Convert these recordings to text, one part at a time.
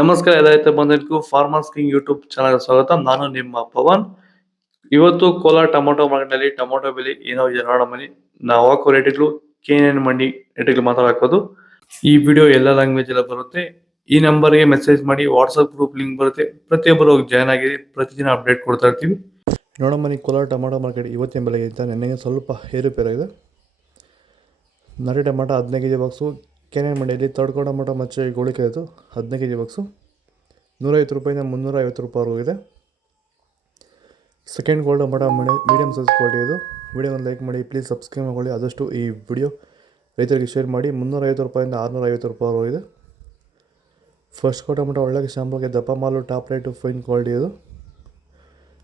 ನಮಸ್ಕಾರ ಎಲ್ಲ ರೈತ ಫಾರ್ಮರ್ಸ್ ಕಿಂಗ್ ಯೂಟ್ಯೂಬ್ ಚಾನಲ್ ಸ್ವಾಗತ. ನಾನು ನಿಮ್ಮ ಪವನ್. ಇವತ್ತು ಕೋಲಾರ ಟೊಮೊಟೊ ಮಾರ್ಕೆಟ್ನಲ್ಲಿ ಟೊಮೊಟೊ ಬೆಲೆ ಏನೋ ಇದೆ ನೋಡೋ ಮನಿ ನಾವು ಹಾಕೋ ರೇಟ್ಗಳು ಕೆ ಎನ್ ಮಂಡಿ ರೇಟ್ಗಳು ಮಾತಾಡೋದು ಈ ವಿಡಿಯೋ ಎಲ್ಲ ಲ್ಯಾಂಗ್ವೇಜ್ ಎಲ್ಲ ಬರುತ್ತೆ. ಈ ನಂಬರ್ಗೆ ಮೆಸೇಜ್ ಮಾಡಿ ವಾಟ್ಸಪ್ ಗ್ರೂಪ್ ಲಿಂಕ್ ಬರುತ್ತೆ. ಪ್ರತಿಯೊಬ್ಬರು ಜಾಯ್ನ್ ಆಗಿ ಪ್ರತಿದಿನ ಅಪ್ಡೇಟ್ ಕೊಡ್ತಾ ಇರ್ತೀವಿ. ನೋಡೋ ಮನಿ ಕೋಲಾರ ಟೊಮೊಟೊ ಮಾರ್ಕೆಟ್ ಇವತ್ತಿನ ಬೆಲೆಗಿಂತ ನೆನ್ನೆಗೆ ಸ್ವಲ್ಪ ಏರುಪೇರಾಗಿದೆ. ನರಿ ಟೊಮೊಟೊ ಹದಿನೈದು ಕೆ ಜಿ ಬಾಕ್ಸು ಕೆನೆ ಮಂಡಿಯಲ್ಲಿ ತಡ್ಕೊ ಟೊಮಾಟೊ ಮಚ್ಚೆ ಗೋಳಿಕೆ ಇದು ಹದಿನೈದು ಕೆ ಜಿ ಬಾಕ್ಸು. ನೂರೈವತ್ತು ರೂಪಾಯಿಂದ ಮುನ್ನೂರ ಐವತ್ತು ರೂಪಾಯಿವರೆಗೂ ಇದೆ. ಸೆಕೆಂಡ್ ಗೋಲ್ಡ್ ಮಠ ಮಣಿ ಮೀಡಿಯಮ್ ಸೈಜ್ ಕ್ವಾಲಿಟಿ ಇದು. ವೀಡಿಯೋವನ್ನು ಲೈಕ್ ಮಾಡಿ ಪ್ಲೀಸ್ ಸಬ್ಸ್ಕ್ರೈಬ್ ಮಾಡಿ ಆದಷ್ಟು ಈ ವಿಡಿಯೋ ರೈತರಿಗೆ ಶೇರ್ ಮಾಡಿ. ಮುನ್ನೂರೈವತ್ತು ರೂಪಾಯಿಂದ ಆರುನೂರ ಐವತ್ತು ರೂಪಾಯಿವರೆಗೂ ಇದೆ. ಫಸ್ಟ್ ಕೋಟ ಮಟ ಒಳ್ಳೆ ಶಾಂಪೂಗೆ ದಪ್ಪ ಮಾಲು ಟಾಪ್ ರೇಟು ಫೈನ್ ಕ್ವಾಲಿಟಿ ಇದು.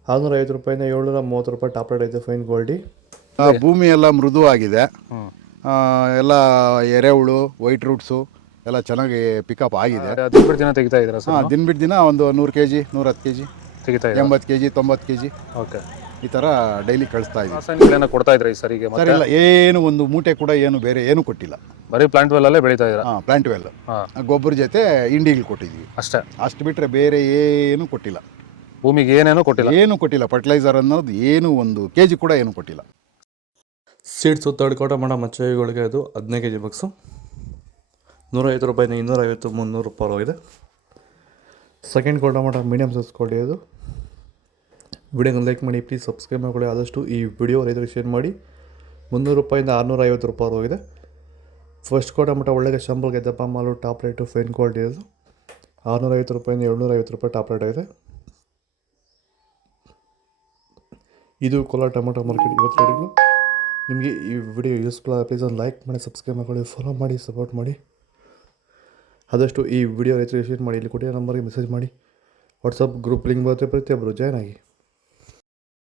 ಆರುನೂರ ಐವತ್ತು ರೂಪಾಯಿಂದ ಏಳ್ನೂರ ಮೂವತ್ತು ರೂಪಾಯಿ ಟಾಪ್ ರೇಟ್ ಐತೆ ಫೈನ್ ಕ್ವಾಲಿಟಿ ಆ, ಭೂಮಿ ಎಲ್ಲ ಮೃದುವಾಗಿದೆ ಎಲ್ಲ ಎರೆಹುಳು ವೈಟ್ ರೂಟ್ಸು ಎಲ್ಲ ಚೆನ್ನಾಗಿ ಪಿಕಪ್ ಆಗಿದೆ. ಬಿಟ್ಟು ದಿನ ತೆಗಿತಾ ಇದ್ದೀರಾ ಸರ್ ಹಾಂ ದಿನ ಬಿಟ್ಟು ದಿನ ಒಂದು ನೂರು ಕೆ ಜಿ ನೂರ ಹತ್ತು ಕೆ ಜಿ ತೆಗಿತಾ ಇದ್ದೀರಾ? ಎಂಬತ್ತು ಕೆ ಜಿ ತೊಂಬತ್ತು ಕೆ ಜಿ ಓಕೆ. ಈ ಥರ ಡೈಲಿ ಕಳಿಸ್ತಾ ಇದ್ದೀವಿ. ರಾಸಾಯನಿಕಗಳನ್ನ ಕೊಡ್ತಾ ಇದ್ರೆ ಈ ಸರಿಗೆ ಸರ್ ಮತ್ತೆ? ಇಲ್ಲ ಏನು ಒಂದು ಮೂಟೆ ಕೂಡ ಏನು ಬೇರೆ ಏನು ಕೊಟ್ಟಿಲ್ಲ. ಬರೀ ಪ್ಲಾಂಟ್ ವೆಲ್ ಅಲ್ಲೇ ಬೆಳೀತಾ ಇದ್ದೀರಾ? ಹಾಂ ಪ್ಲಾಂಟ್ ವೆಲ್ ಹಾಂ. ಗೊಬ್ಬರ ಜೊತೆ ಇಂಡಿಗಳು ಕೊಟ್ಟಿದ್ವಿ ಅಷ್ಟೇ? ಅಷ್ಟು ಬಿಟ್ಟರೆ ಬೇರೆ ಏನು ಕೊಟ್ಟಿಲ್ಲ. ಭೂಮಿಗೆ ಏನೇನೋ ಕೊಟ್ಟಿಲ್ಲ? ಏನು ಕೊಟ್ಟಿಲ್ಲ ಫರ್ಟಿಲೈಸರ್ ಅನ್ನೋದು ಏನು ಒಂದು ಕೆ ಜಿ ಕೂಡ ಏನು ಕೊಟ್ಟಿಲ್ಲ. ಸೀಡ್ಸು ತರ್ಡ್ ತಡ್ಕೊ ಮಾಡೋ ಮಚ್ಚೆಗಳಿಗೆ ಅದು ಹದಿನೈದು ಕೆ ಜಿ ಬಾಕ್ಸು. ನೂರೈವತ್ತು ರೂಪಾಯಿಂದ ಇನ್ನೂರೈವತ್ತು, ಮುನ್ನೂರು ರೂಪಾಯಿ ಇದೆ ಸೆಕೆಂಡ್ ಕೋಟ ಮಾಡೋ ಮೀಡಿಯಮ್ ಸೈಜ್ ಕ್ವಾಲಿಟಿ ಅದು. ವಿಡಿಯೋನ ಲೈಕ್ ಮಾಡಿ ಪ್ಲೀಸ್ ಸಬ್ಸ್ಕ್ರೈಬ್ ಮಾಡಿಕೊಳ್ಳಿ. ಆದಷ್ಟು ಈ ವಿಡಿಯೋ ರೈತರಿಗೆ ಶೇರ್ ಮಾಡಿ. ಮುನ್ನೂರು ರೂಪಾಯಿಂದ ಆರುನೂರ ಐವತ್ತು ರೂಪಾಯಿ ಹೋಗಿದೆ. ಫಸ್ಟ್ ಕೋ ಮಟ್ಟ ಒಳ್ಳೆಗೆ ಶಂಬಲ್ಗೆ ದಪ್ಪ ಮಾಲು ಟಾಪ್ ರೇಟು ಫೈನ್ ಕ್ವಾಲಿಟಿ ಇರೋದು ಆರುನೂರ ಐವತ್ತು ರೂಪಾಯಿಂದ ಏಳ್ನೂರ ಐವತ್ತು ರೂಪಾಯಿ ಟಾಪ್ ರೇಟ್ ಇದೆ ಇದು ಕೋಲಾರ ಟೊಮೊಟೊ ಮಾರ್ಕೆಟ್ ಇವತ್ತು ರೇಟಿಗೂ. ನಿಮಗೆ ಈ ವಿಡಿಯೋ ಯೂಸ್ಫುಲ್ ಆದ ಪ್ಲೀಸ್ ಒಂದು ಲೈಕ್ ಮಾಡಿ ಸಬ್ಸ್ಕ್ರೈಬ್ ಮಾಡ್ಕೊಳ್ಳಿ ಫಾಲೋ ಮಾಡಿ ಸಪೋರ್ಟ್ ಮಾಡಿ. ಆದಷ್ಟು ಈ ವಿಡಿಯೋ ರೈತರಿಗೆ ಶೇರ್ ಮಾಡಿ, ಇಲ್ಲಿ ಕೊಟ್ಟಿರೋ ನಂಬರ್ಗೆ ಮೆಸೇಜ್ ಮಾಡಿ. ವಾಟ್ಸಪ್ ಗ್ರೂಪ್ ಲಿಂಕ್ ಬರುತ್ತೆ ಪ್ರತಿಯೊಬ್ಬರು ಜಾಯ್ನ್ ಆಗಿ.